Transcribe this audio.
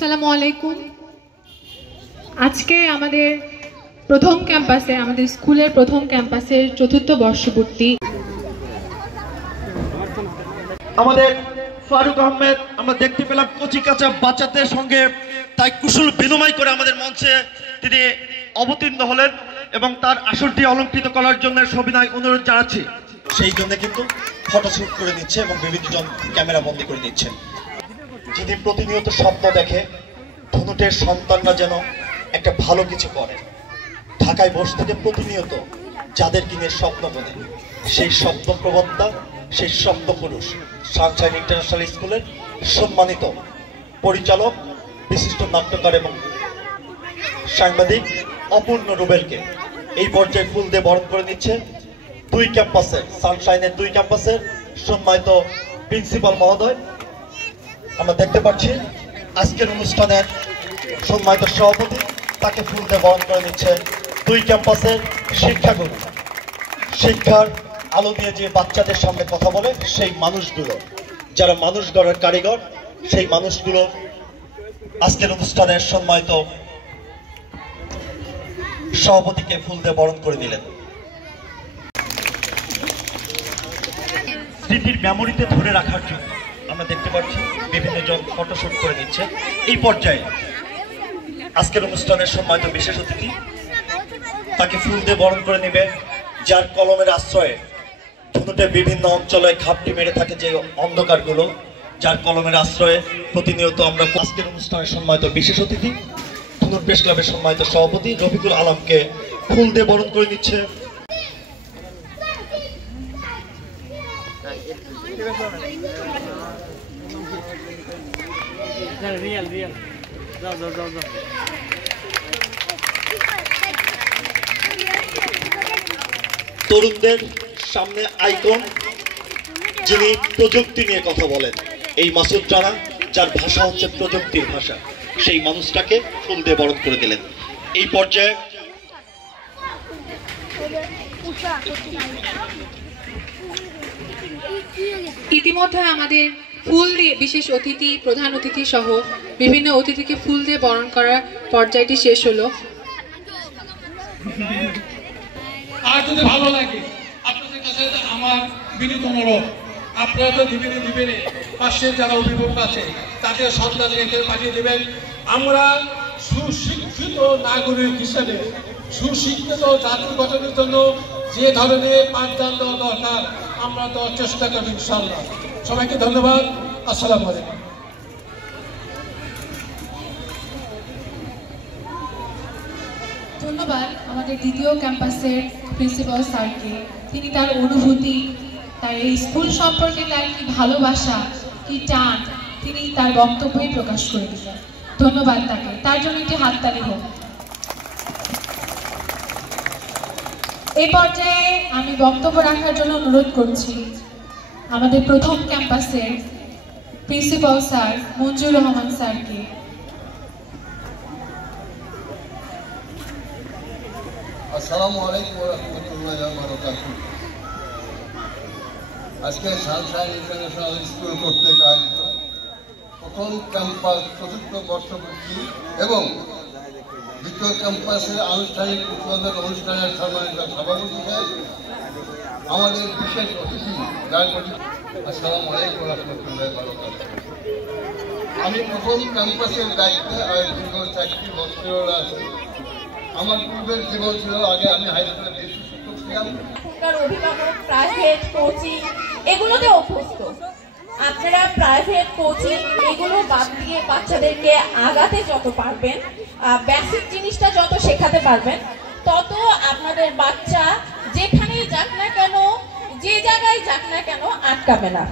আসসালামু আলাইকুম। আজকে আমাদের প্রথম ক্যাম্পাসে, আমাদের স্কুলের প্রথম ক্যাম্পাসের চতুর্থ বর্ষপূর্তি। আমাদের ফারুক আহমেদ আমরা দেখতে পেলাম কচি কাঁচা বাচ্চাদের সঙ্গে তাই কুশল বিনিময় করে আমাদের মঞ্চে তিনি অবতীর্ণ হলেন এবং তার আসনটি অলঙ্কৃত করার জন্য সবিনয় অনুরোধ জানাচ্ছি। সেই জন্য কিন্তু ফটোশুট করে নিচ্ছে এবং বিভিন্ন জন ক্যামেরা বন্দি করে নিচ্ছেন। যিনি প্রতিনিয়ত স্বপ্ন দেখে ধনুটের সন্তানরা যেন একটা ভালো কিছু করে, ঢাকায় বসে থেকে প্রতিনিয়ত যাদের কিনে স্বপ্ন বনে, সেই স্বপ্ন প্রবক্তা, সেই স্বপ্ন পুরুষ সানশাইন ইন্টারন্যাশনাল স্কুলের সম্মানিত পরিচালক, বিশিষ্ট নাট্যকার এবং সাংবাদিক অপূর্ণ রুবেলকে এই পর্যায়ে ফুল দিয়ে বরণ করে নিচ্ছে দুই ক্যাম্পাসের, সানশাইনের দুই ক্যাম্পাসের সম্মানিত প্রিন্সিপাল মহোদয়। আমরা দেখতে পাচ্ছি আজকের অনুষ্ঠানের সম্মানিত সভাপতি, তাকে ফুল দিয়ে বরণ করে নিচ্ছে দুই ক্যাম্পাসের শিক্ষাগুরু, শিক্ষার আলো দিয়ে যে বাচ্চাদের সামনে কথা বলে সেই মানুষগুলো, যারা মানুষ গড়ার কারিগর, সেই মানুষগুলো আজকের অনুষ্ঠানের সম্মানিত সভাপতিকে ফুল দিয়ে বরণ করে দিলেন। স্মৃতির মেমোরিতে ধরে রাখার জন্য আমরা দেখতে পাচ্ছি বিভিন্ন জন ফটোশুট করে নিচ্ছে। এই পর্যায়ে আজকের অনুষ্ঠানের সম্মানিত বিশেষ অতিথি, তাকে ফুল দিয়ে বরণ করে নেবে যার কলমের আশ্রয়ে ধনুটের বিভিন্ন অঞ্চলে ঘাপটি মেরে থাকে যে অন্ধকারগুলো, যার কলমের আশ্রয়ে প্রতিনিয়ত আমরা আজকের অনুষ্ঠানের সম্মানিত বিশেষ অতিথি ধনুট প্রেস ক্লাবের সম্মানিত সভাপতি রফিকুল আলমকে ফুল দিয়ে বরণ করে নিচ্ছে। তরুণদের সামনে আইকন, যিনি প্রযুক্তি নিয়ে কথা বলেন, এই মাসুদ রানা, যার ভাষা হচ্ছে প্রযুক্তির ভাষা, সেই মানুষটাকে ফুল দিয়ে বরণ করে দিলেন। এই পর্যায়ে ইতিমধ্যে আমাদের ফুল দিয়ে বিশেষ অতিথি, প্রধান অতিথি সহ বিভিন্ন অতিথিকে ফুল দিয়ে বরণ করার পর্যায়টি শেষ হলো। আর যদি ভালো লাগে আপনাদের কাছে আমার বিনীত অনুরোধ, আপনারা তো দিবেন পাশের যারা অভিভাবক আছে তাদের সন্তানকে পাঠিয়ে দেবেন। আমরা সুশিক্ষিত নাগরিক হিসেবে সুশিক্ষিত জাতি গঠনের জন্য যে ধরনের পাঠদান দেওয়া দরকার আমরা দেওয়ার চেষ্টা করি ইনশাআল্লাহ। সবাইকে ধন্যবাদ। আসসালামু আলাইকুম। ধন্যবাদ আমাদের দ্বিতীয় ক্যাম্পাসের প্রিন্সিপাল স্যারকে। তিনি তার অনুভূতি, তার এই স্কুল সম্পর্কে তার কি ভালোবাসা, কি টান, তিনি তার বক্তব্যই প্রকাশ করে দিলেন। ধন্যবাদ তাকে, তার জন্য একটি হাততালি হোক। এই পর্যায়ে আমি বক্তব্য রাখার জন্য অনুরোধ করছি আমাদের প্রথম ক্যাম্পাসের প্রিন্সিপাল স্যার মঞ্জুর রহমান স্যারকে। আসসালামু আলাইকুম ওয়া রাহমাতুল্লাহি ওয়া বারাকাতুহু। আজকে সানশাইন ইন্টারন্যাশনাল স্কুল কর্তৃক আয়োজিত প্রথম ক্যাম্পাস চতুর্থ বর্ষপূর্তি এবং দ্বিতীয় ক্যাম্পাসের আনুষ্ঠানিক উদ্বোধন অনুষ্ঠানের সম্মানিত সভাপতি সাহেব, আমাদের বিশেষ অতিথি আসসালামু আলাইকুম ওয়া রাহমাতুল্লাহি ওয়া বারাকাতুহু। আমি প্রথম ক্যাম্পাসের দায়িত্বে দীর্ঘ 4টি বছর আছি। আমার পূর্বের জীবন ছিল, আগে আমি হাই স্কুলের শিক্ষক ছিলাম। অভিভাবক প্রাইভেট কোচিং এগুলোতে অভ্যস্ত। আপনারা প্রাইভেট কোচিং এগুলো বাদ দিয়ে বাচ্চাদেরকে আগাতে যত পারবেন, বেসিক জিনিসটা যত শেখাতে পারবেন, তত আপনাদের বাচ্চা যেখানেই যাক না কেন, যে জায়গায় যাক না কেন, আটকাবে না।